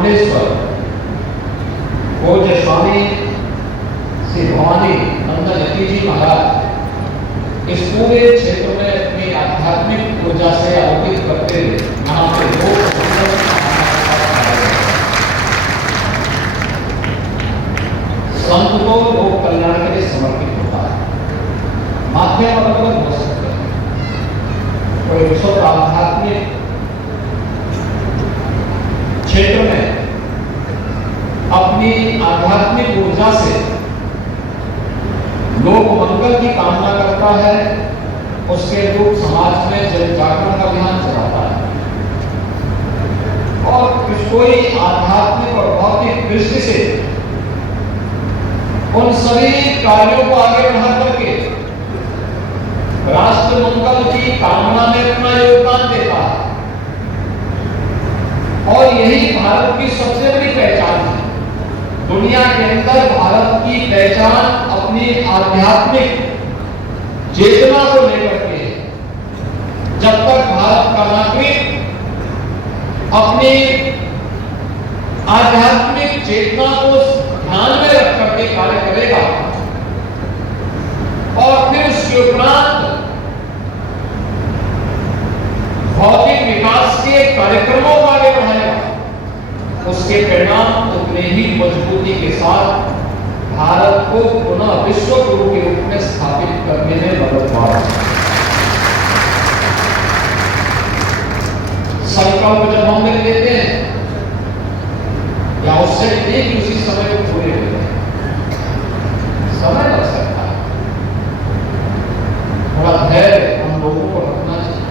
ब्रह्मांडेश्वर पूज्य स्वामी श्री भवानी नंदन जी महाराज इस पूरे क्षेत्र में अपनी आध्यात्मिक ऊर्जा से आलोकित करते हुए यहाँ पे संत को लोक कल्याण के लिए समर्पित होता है। माध्यम अलग अलग हो सकते हैं, कोई विश्व आध्यात्मिक क्षेत्र में अपनी आध्यात्मिक ऊर्जा से लोक मंगल की कामना करता है, उसके अनुरूप समाज में जन जागरण का अभियान चलाता है और कोई आध्यात्मिक और भौतिक दृष्टि से उन सभी कार्यों को आगे बढ़ा करके राष्ट्र मंगल की कामना में अपना योगदान देता है। और यही भारत की सबसे बड़ी पहचान है। दुनिया के अंदर भारत की पहचान अपनी आध्यात्मिक चेतना को लेकर के है। जब तक भारत का नागरिक अपनी आध्यात्मिक चेतना को ध्यान में रख करके कार्य करेगा और फिर उसके उपरांत भौतिक विकास के कार्यक्रमों को आगे बढ़ाएगा, उसके परिणाम उतने ही मजबूती के साथ भारत को पुनः विश्व गुरु के रूप में स्थापित करने में मदद पाएगा। संकल्प जब हम लेते हैं या उससे एक उसी समय को पूरे होते हैं, समय लग सकता है, थोड़ा धैर्य हम लोगों को रखना चाहिए।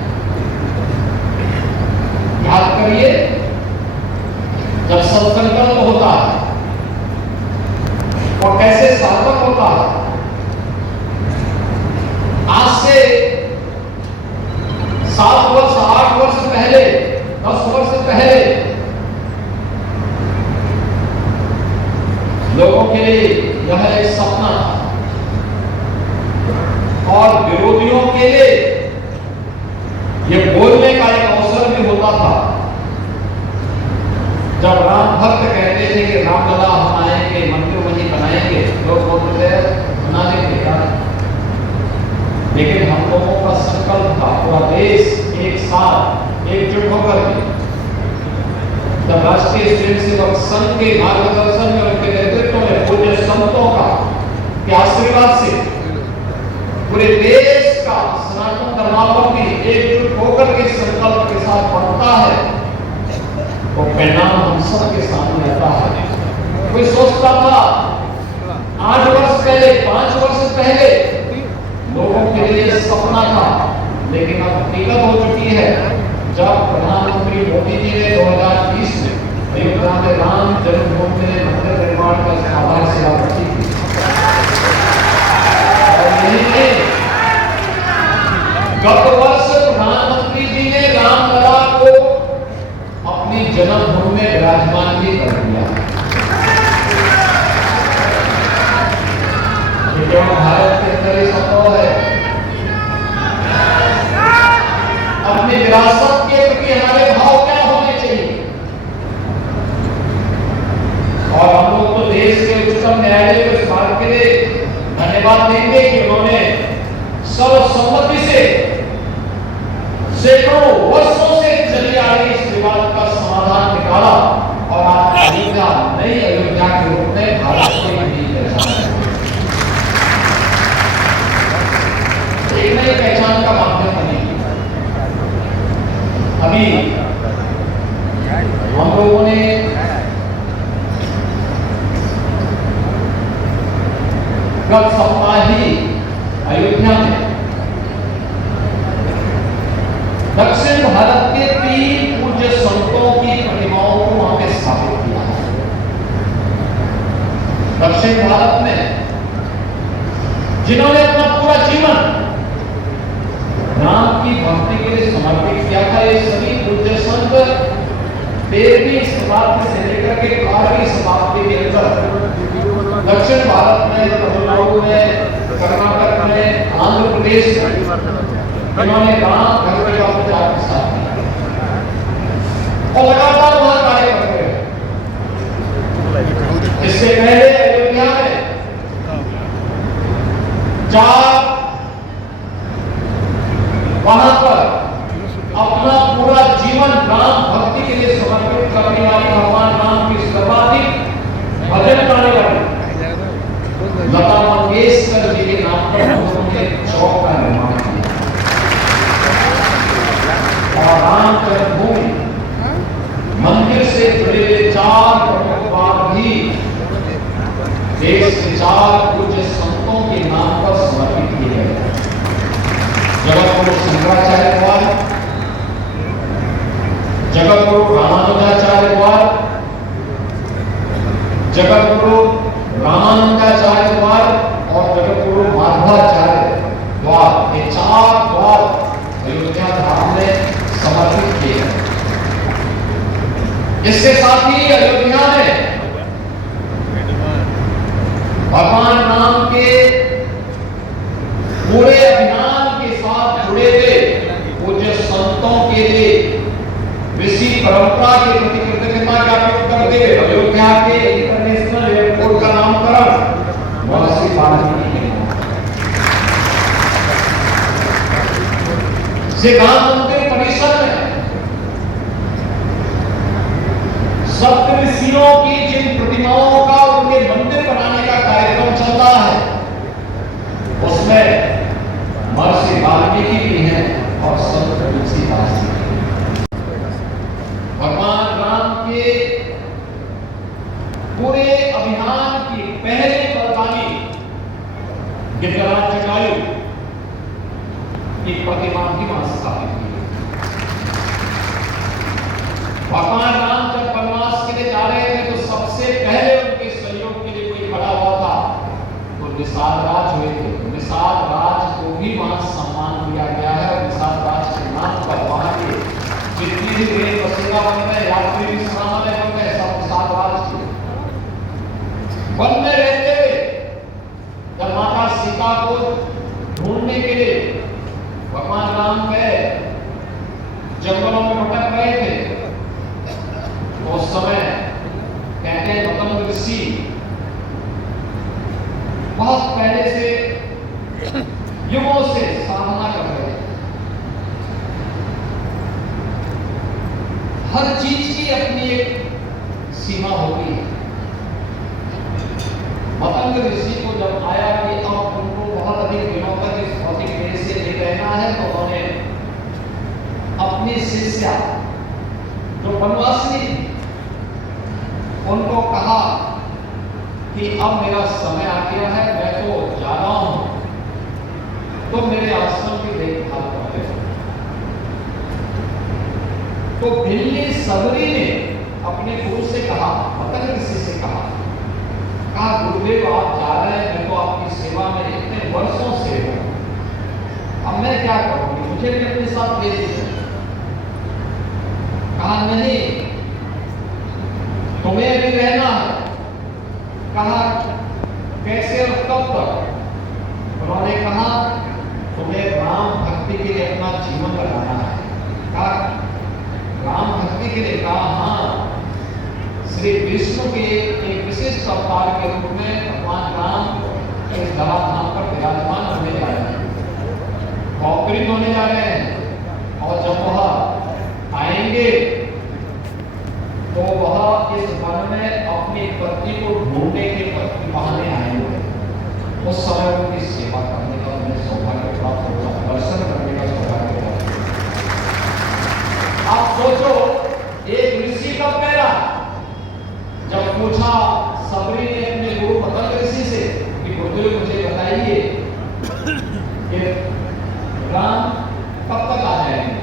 याद करिए, जब संकल्प होता है और कैसे सार्थक होता है। आज से 7 वर्ष 8 वर्ष पहले 10 वर्ष पहले लोगों के लिए यह एक सपना था और विरोधियों के लिए यह बोलने का एक अवसर भी होता था। जब राम भक्त कहते थे कि रामलला हम आएंगे, मंदिर वहीं बनाएंगे, लोग बोलते थे बना देंगे यार। लेकिन हम लोगों का संकल्प था, पूरा देश एक साथ एकजुट होकर के जब राष्ट्रीय स्वयंसेवक संघ के मार्गदर्शन में उनके नेतृत्व में पूज्य संतों का के आशीर्वाद से पूरे देश का सनातन धर्मावलंबी एकजुट होकर के संकल्प के साथ बढ़ता है, तो परिणाम हम सबके सामने आता है। कोई सोचता था 8 वर्ष पहले 5 वर्ष पहले लोगों के लिए सपना था, लेकिन अब हकीकत हो चुकी है। जब प्रधानमंत्री मोदी जी ने 2020 में अयोध्या में राम जन्मभूमि में मंदिर निर्माण का आधारशिला रखी थी और गत वर्ष प्रधानमंत्री जी ने रामलला को अपनी जन्मभूमि में विराजमान भी कर दिया। ये भारत के अंदर ही संभव है। अपनी विरासत के प्रति हमारे भाव क्या होने चाहिए। और हम लोग तो देश के उच्चतम न्यायालय को इस बात के लिए धन्यवाद देंगे कि उन्होंने सर्वसम्मति से सैकड़ों वर्षों से चली आ रही इस विवाद का समाधान निकाला और आज अयोध्या नई अयोध्या के रूप में भारत के एक नई पहचान का माध्यम बनी। अभी हम लोगों ने गत सप्ताह ही अयोध्या में दक्षिण भारत के 3 पूज्य संतों की प्रतिमाओं को वहां पे स्थापित किया है। दक्षिण भारत में जिन्होंने अपना पूरा जीवन राम की भक्ति के लिए समर्पित किया था, ये सभी पूज्य संत 13वीं शताब्दी से लेकर के 12वीं शताब्दी के अंदर दक्षिण भारत में, तमिलनाडु में, कर्नाटक में, आंध्र प्रदेश में इन्होंने राम धर्म का प्रचार प्रसार किया और लगातार वहां कार्य करते रहे। चार वहां पर अपना पूरा जीवन राम भक्ति के लिए समर्पित करने वाली, भगवान राम की सर्वाधिक भजन करने वाली लता मंगेशकर जी के नाम पर उन्होंने चौक का निर्माण किया। और राम जन्मभूमि मंदिर से जुड़े हुए 4 प्रमुख द्वार भी देश के 4 पूज्य संतों के नाम पर समर्पित किए गए। जगतगुरु शंकराचार्य द्वार, जगतगुरु रामानुजाचार्य द्वार, जगतगुरु रामानंदाचार्य द्वार और जगतगुरु माधवाचार्य द्वार, ये 4 द्वार अयोध्या धाम में समर्पित किए गए। इसके साथ ही अयोध्या में भगवान राम के पूरे अभियान के साथ जुड़े हुए पूज्य संतों के लिए ऋषि परंपरा के प्रति कृतज्ञता ज्ञापित करते हुए अयोध्या के इंटरनेशनल एयरपोर्ट का नामकरण महर्षि वाल्मीकि के नाम सिद्धांत मंदिर परिसर में सप्त ऋषियों की जिन प्रतिमाओं का उनके मंदिर बनाने का कार्यक्रम चल रहा है, उसमें महर्षि वाल्मीकि भी हैं और संत तुलसीदास जी। भगवान राम के पूरे अभियान की पहले परगामी गिरिराज जटायु की प्रतिमा भी वहां स्थापित की। भगवान राम जब वनवास के लिए जा रहे थे तो सबसे पहले उनके सहयोग के लिए कोई खड़ा हुआ था तो निषाद राज हुए थे। निषाद राज को भी वहां सम्मान दिया गया है और निषाद राज के नाम पर वहां के जितनी भी रेल बसेरा बन गए, यात्री भी सामान्य बन गए, सब निषाद राज के। वन में रहते हुए जब माता सीता को ढूंढने के लिए भगवान राम गए, जंगलों में भटक रहे थे, तो उस समय कहते हैं मतंग ऋषि बहुत पहले से युगों से साधना कर रहे हैं। हर चीज की अपनी एक सीमा होती है। मतंग ऋषि को जब आया कि अब उनको बहुत अधिक दिनों तक इस भौतिक देह से नहीं रहना है, तो उन्होंने अपनी शिष्या जो वनवासिनी थी उनको कहा कि अब मेरा समय आ गया है, मैं तो जा रहा हूं, तो मेरे आश्रम की देखभाल करते हो। तो बिल्ली सबरी ने अपने गुरु से कहा, मतंग ऋषि से कहा गुरुदेव आप जा रहे हैं, मैं तो आपकी सेवा में इतने वर्षों से हूं, अब मैं क्या करूंगी, मुझे भी अपने साथ ले लीजिए। कहा नहीं, तुम्हें भी रहना है। कहा कैसे और कब तक? उन्होंने कहा तुम्हें राम भक्ति के लिए अपना जीवन लगाना है। कहा राम भक्ति के लिए? कहा हाँ, श्री विष्णु के एक विशिष्ट अवतार के रूप में भगवान राम इस धराधाम पर विराजमान होने जा रहे हैं, अवतरित होने जा रहे हैं, और जब वह आएंगे तो वह इस वन में अपनी पत्नी को ढूंढने के बहाने आएंगे। उस समय उनकी सेवा करने का उन्हें सौभाग्य प्राप्त होगा, दर्शन करने का सौभाग्य प्राप्त होगा। आप सोचो, एक ऋषि का पैरा जब पूछा सबरी ने अपने गुरु मतंग ऋषि से कि गुरुदेव मुझे बताइए कि राम कब तक आ जाएंगे,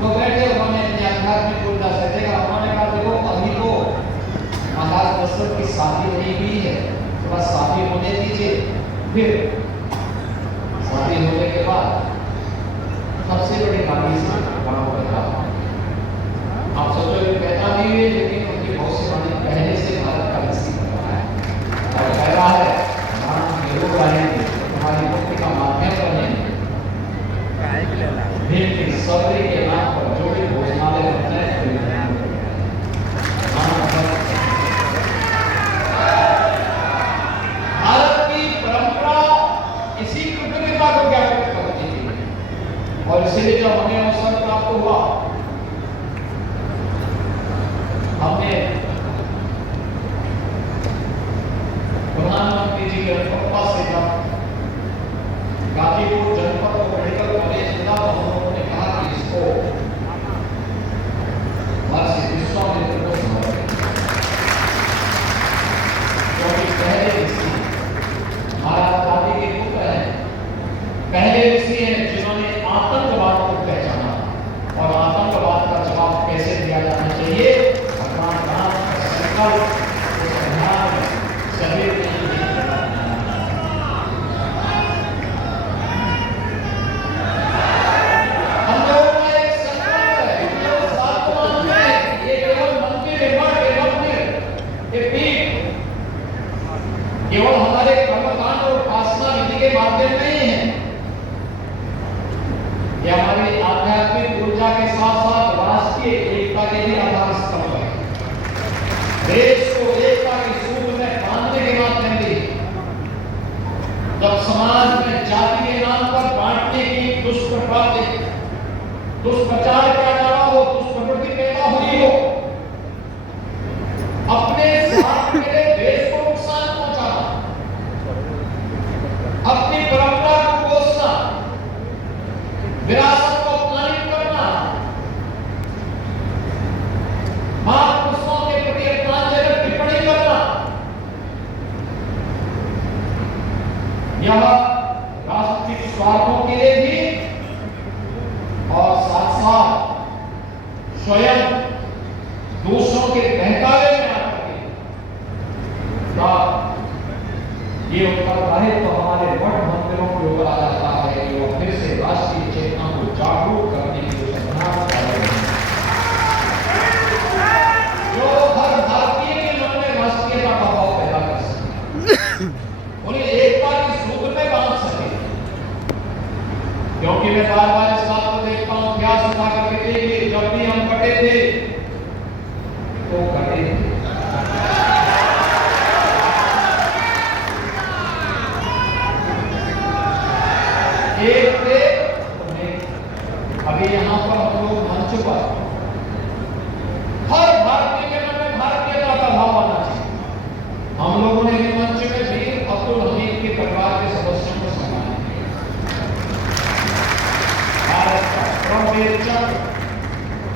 तो बैठे उन्होंने अपने आध्यात्मिक ऊर्जा से देखा। उन्होंने कहा देखो अभी तो महाराज दशरथ की शादी नहीं हुई है, थोड़ा शादी होने दीजिए, फिर शादी होने के बाद सबसे बड़ी गाड़ी से वहां बैठा। आप सोचो ये पैदा नहीं हुए, लेकिन उनकी बहुत सी वाणी पहले से भारत का ऋषि बन रहा है और कह रहा है राम जरूर आएंगे, तुम्हारी मुक्ति का माध्यम बनेंगे। सबरी के नाम पर जो भी भोजनालय बनते हैं भारत की परंपरा ये भगवान राम का संकल्प सभी हम लोगों का एक संकल्प है, साथ मानते हैं ये केवल मंदिर केवल हमारे कर्मकांड और उपासना विधि के माध्यम नहीं है, ये हमारी आध्यात्मिक ऊर्जा के साथ साथ राष्ट्रीय एकता के भी आधार स्तंभ है। देश को एकता के सूत्र में बांधने के माध्यम भी जब समाज में जाति के नाम पर बांटने की दुष्प्रचार किया जा रहा हो, दुष्प्रवृत्ति पैदा हुई हो, अपने स्वार्थ के लिए देश को नुकसान पहुंचाना, अपनी परंपरा को कोसना, विरासत को अपमानित करना, महापुरुषों के प्रति अपमानजनक टिप्पणी करना, यह राष्ट्रीय स्वार्थों के लिए भी और साथ साथ स्वयं दूसरों के बहकावे में आकर के ये उत्तरदायित्व तो हमारे मठ मंदिरों के ऊपर आ जाता है कि वो फिर से राष्ट्रीय चेतना को जागरूक करने की प्रयास कर रहे हैं। जो हर भारतीय के मन में राष्ट्रीयता का भाव पैदा कर सके, उन्हें एकता के सूत्र में बांध सके। क्योंकि मैं बार बार इस बात को देखता हूं, इतिहास उठा करके देखिए, जब भी हम कटे थे तो कटे थे। एक थे अभी यहां पर हम लोग मंच पर हर भारतीय के मन में भारतीयता का भाव आना चाहिए। हम लोगों ने भी मंच में वीर अब्दुल हमीद के परिवार के सदस्यों को सम्मानित किया। भारत का परमवीर चक्र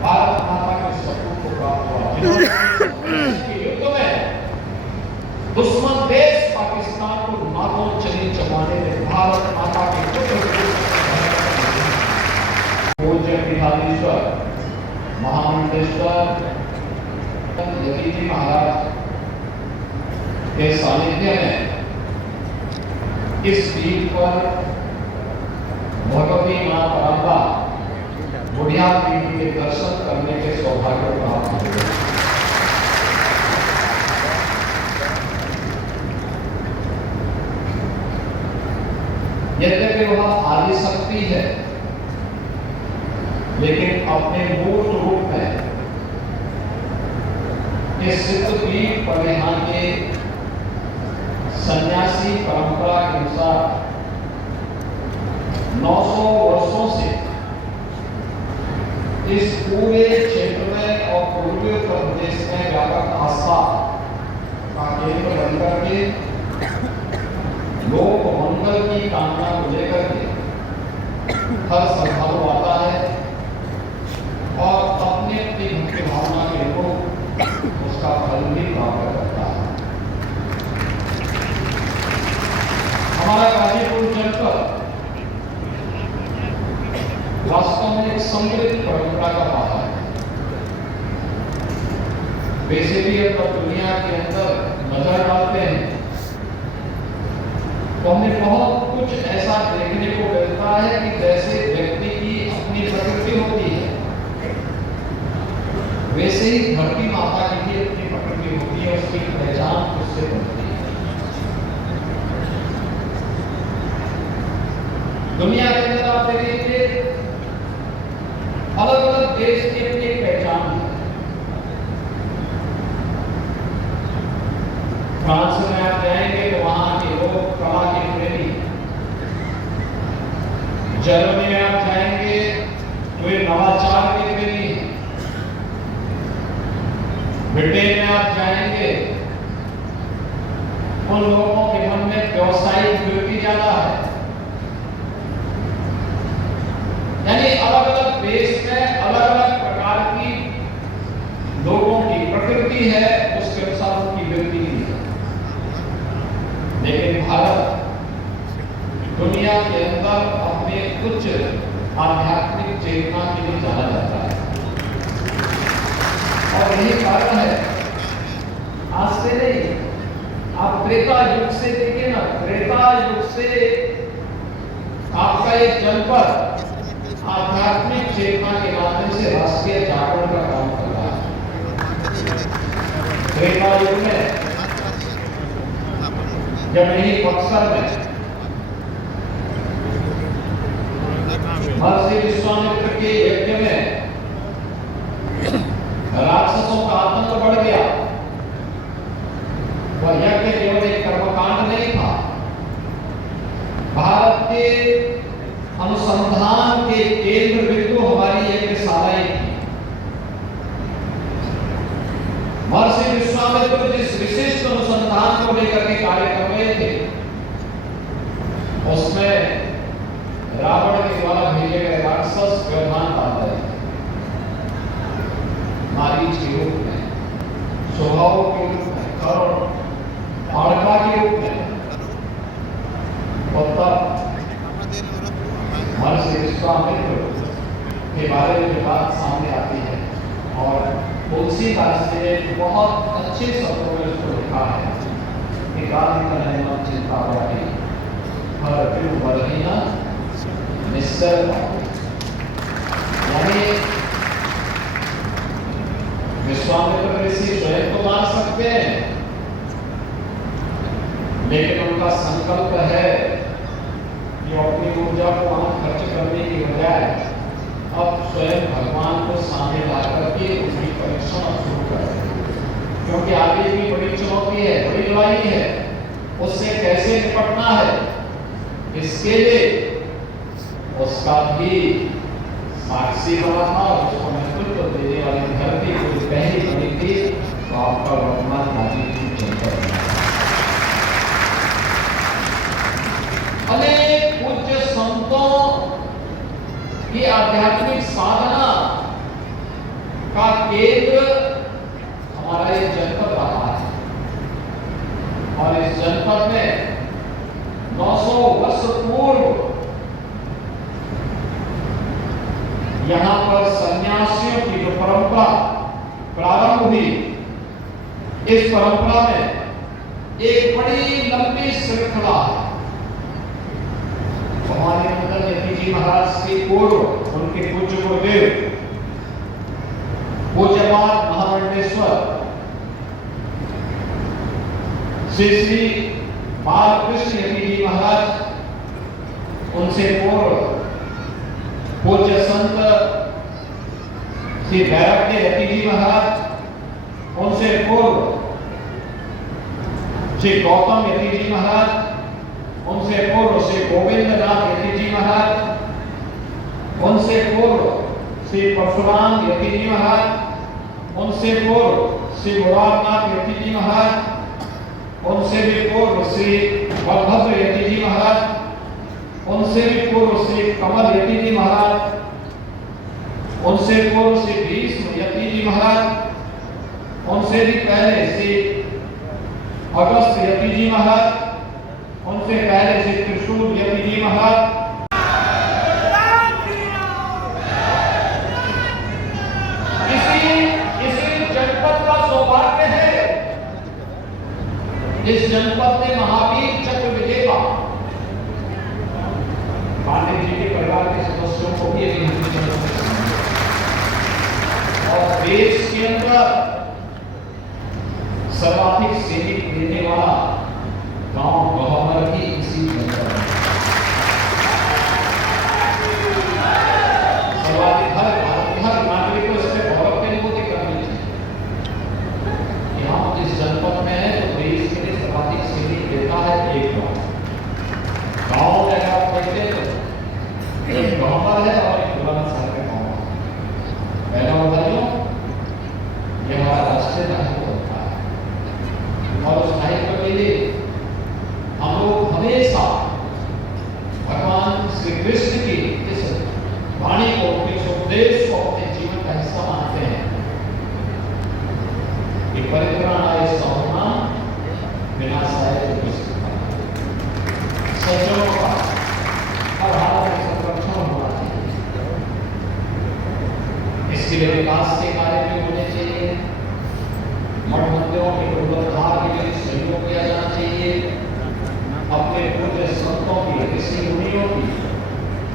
भारत माता के सपूत को प्राप्त हुआ, जिन्होंने युद्ध में दुश्मन देश पाकिस्तान को मातों चली चबाने में भारत माता के पुत्र पूज्य पीठाधीश्वर महामंडलेश्वर यतीजी महाराज के सानिध्य में इस पीठ पर भगवती मां परम्बा बुढ़िया पीठ के दर्शन करने के सौभाग्य प्राप्त हुए। यद्यपि वह आदि शक्ति है, लेकिन अपने मूल रूप में इस सिद्धपीठ पर यहाँ के सन्यासी परंपरा के अनुसार 900 वर्षों से इस पूरे क्षेत्र में और पूर्वी उत्तर प्रदेश में व्यापक आस्था का केंद्र बनकर के लोक मंगल की कामना को लेकर के हर श्रद्धालु आता है और अपने अपनी भक्ति भावना के अनुरूप उसका फल भी प्राप्त करता है। हमारा गाजीपुर जनपद वास्तव में एक समृद्ध परंपरा का पाता है। वैसे भी अब दुनिया के अंदर नजर डालते हैं तो हमें बहुत कुछ ऐसा देखने को मिलता है कि जैसे व्यक्ति की अपनी प्रकृति होती है, वैसे ही धरती माता की भी अपनी प्रकृति होती है, उसकी पहचान उससे बनती है। दुनिया के अंदर आप देखिए अलग अलग देश की अपनी एक पहचान है। फ्रांस में आप जाएंगे तो वहां के लोग कला के प्रेमी, जर्मनी में आप जाएंगे तो ये नवाचार के प्रेमी, ब्रिटेन में आप जाएंगे उन लोगों के मन में व्यवसायिक वृत्ति ज्यादा है। यानी अलग अलग देश में अलग अलग प्रकार की लोगों की प्रकृति है, उसके अनुसार उनकी वृत्ति है। लेकिन भारत दुनिया के अंदर अपने उच्च आध्यात्मिक चेतना के लिए जाना जाता है और और यही कारण है, आज से नहीं, आप त्रेता युग से देखिए ना, त्रेता युग से आपका एक जनपद आध्यात्मिक चेतना के माध्यम से राष्ट्रीय जागरण का काम कर रहा है। त्रेता युग में जब यही बक्सर में महर्षि विश्वामित्र के यज्ञ में राक्षसों का आतंक बढ़ गया, वह यज्ञ केवल एक कर्मकांड नहीं था, भारत के अनुसंधान के केंद्र बिंदु हमारी यज्ञशालाएं थी। महर्षि विश्वामित्र जिस विशिष्ट अनुसंधान को लेकर के कार्य कर रहे थे, उसमें रावण के द्वारा भेजे गए राक्षस व्यवधान डाल रहे थे, मारीच के रूप में, स्वभाव के रूप में, करुण आड़का के रूप में। और तब महर्षि विश्वामित्र के बारे में जो बात सामने आती है, और तुलसीदास ने बहुत अच्छे शब्दों में उसको लिखा है कि मन चिंता वाली हर क्यों बरहीना निश्चय। यानी विश्वामित्र ऋषि स्वयं तो मार सकते हैं, लेकिन उनका संकल्प है कि अपनी ऊर्जा को वहां खर्च करने की बजाय अब स्वयं भगवान को सामने ला करके उनकी परीक्षण शुरू करें, क्योंकि आगे भी बड़ी चुनौती है, बड़ी लड़ाई है, उससे कैसे निपटना है, इसके लिए उसका भी साक्षी बना था और उसको नेतृत्व देने वाली धरती को पहली बनी थी, तो आपका वर्तमान राजनीतिक जनपद। अनेक पूज्य संतों की आध्यात्मिक साधना का केंद्र हमारा ये जनपद रहा है, और इस जनपद में 900 वर्ष पूर्व यहां पर सन्यासियों की जो परंपरा प्रारंभ हुई, इस परंपरा में एक बड़ी लंबी श्रृंखला है। भवानीनंदन यति जी महाराज के पूर्व उनके पूज्य गुरुदेव पूज्यपाद महामंडलेश्वर श्री श्री बालकृष्ण यति जी महाराज, उनसे पूर्व पूज्य संत श्री वैराग्य यति जी महाराज, उनसे पूर्व श्री गौतम यति जी महाराज, उनसे पूर्व श्री गोविंदनाथ यति जी महाराज, उनसे पूर्व श्री परशुराम यति जी महाराज, उनसे पूर्व श्री मुरारनाथ यति जी महाराज, उनसे भी पूर्व श्री बलभद्र यति जी महाराज, उनसे भी पूर्व श्री कमल यति जी महाराज, उनसे पूर्व श्री भीष्म यति जी महाराज, उनसे भी पहले श्री अगस्त यति जी महाराज, उनसे पहले श्री त्रिशूल यति जी महाराज। इसी जनपद का सौभाग्य है, इस जनपद ने महावीर चक्र विजेता पांडे जी के परिवार के सदस्यों को भी और देश के अंदर सर्वाधिक सैनिक देने वाला गांव गवर्नर भी इसी जनपद में, सर्वाधिक हर नागरिक को इससे गौरव की अनुभूति करनी चाहिए कि हम जिस जनपद में है तो देश के लिए सर्वाधिक सैनिक देता है एक गांव में। अगर आप देखते हैं तो एक गवर्नर है और एक बुलंदशहर का गांव है। पहला बताइए, ये हमारा राष्ट्रीय दायित्व होता है, और उस दायित्व के लिए हम लोग हमेशा भगवान श्री कृष्ण की इस वाणी को, इस उपदेश को अपने जीवन का हिस्सा मानते हैं कि परित्राणाय साधनां विनाशाय दुष्कृताम्। सज्जनों का हर हाल में संरक्षण होना चाहिए, इसके लिए विकास के कार्य भी होने चाहिए, पुनरुद्धार के लिए सहयोग किया जाना चाहिए। अपने पूज्य संतों की, ऋषि मुनियों की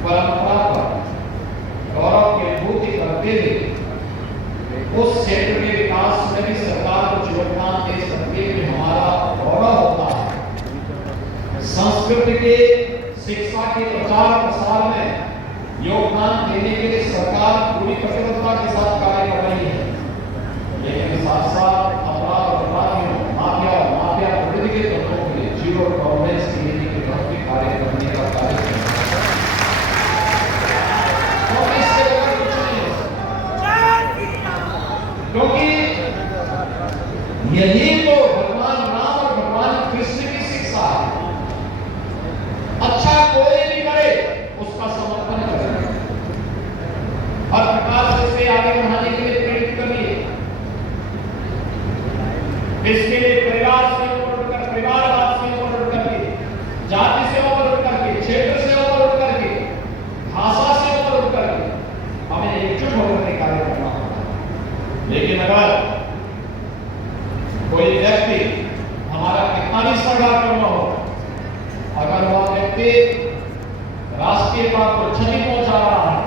परंपरा पर गौरव की अनुभूति करते हुए उस क्षेत्र के विकास में भी सरकार कुछ योगदान दे सकती है, कि हमारा गौरव होता है। संस्कृति के, शिक्षा के प्रचार प्रसार में योगदान देने के लिए सरकार पूरी प्रतिबद्धता के साथ कार्य कर रही है, लेकिन साथ साथ अपराध और अपराधियों, माफिया प्रवृत्ति के तत्वों के लिए जीरो टॉलरेंस की नीति के तहत भी कार्य करने का कार्य कर रही है। और इससे बड़ा कुछ नहीं हो सकता, क्योंकि यही तो भगवान राम और भगवान कृष्ण की शिक्षा है। अच्छा कोई भी करे उसका समर्थन करें, हर प्रकार से उसे आगे बढ़ाने के लिए प्रेरित करिए। इसके लिए परिवार से ऊपर उठकर, परिवारवाद से ऊपर उठ करके, जाति से ऊपर उठ करके, क्षेत्र से ऊपर उठ करके, भाषा से ऊपर उठ करके हमें एकजुट होकर के कार्य करना होगा। लेकिन अगर कोई व्यक्ति हमारा कितना भी संघर्ष करना हो, अगर वह व्यक्ति राष्ट्रीयता को क्षति पहुंचा रहा है,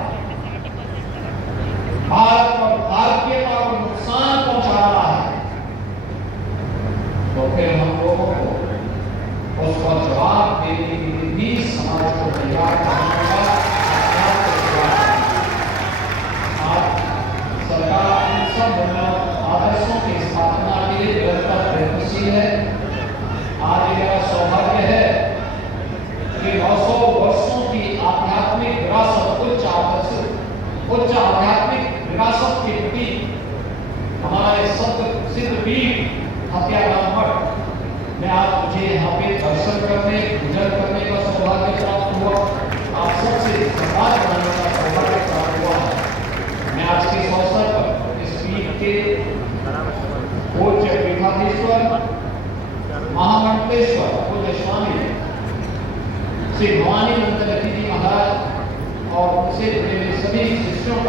भारत और भारतीयता को नुकसान पहुंचा रहा है, तो फिर हम लोगों को उसका जवाब देने के लिए भी समाज को तैयार करना होगा। आज सरकार इन सब आदर्शों की स्थापना के लिए निरंतर प्रयत्नशील है। आज मेरा सौभाग्य है कि 900 वर्षों की आध्यात्मिक विरासत, उच्च आध्यात्मिक विरासत के प्रति हमारे संत सिद्ध पीठ हत्याराम मठ में आज मुझे यहाँ पे दर्शन करने, पूजन करने का सौभाग्य प्राप्त हुआ। आप सबसे संवाद बनाने का सौभाग्य प्राप्त हुआ है। मैं आज के इस अवसर पर इस पीठ के पूज्य पीठाधीश्वर महामंडलेश्वर पूज्य स्वामी श्री भवानी नंद जी महाराज और उनसे जुड़े हुए सभी शिष्यों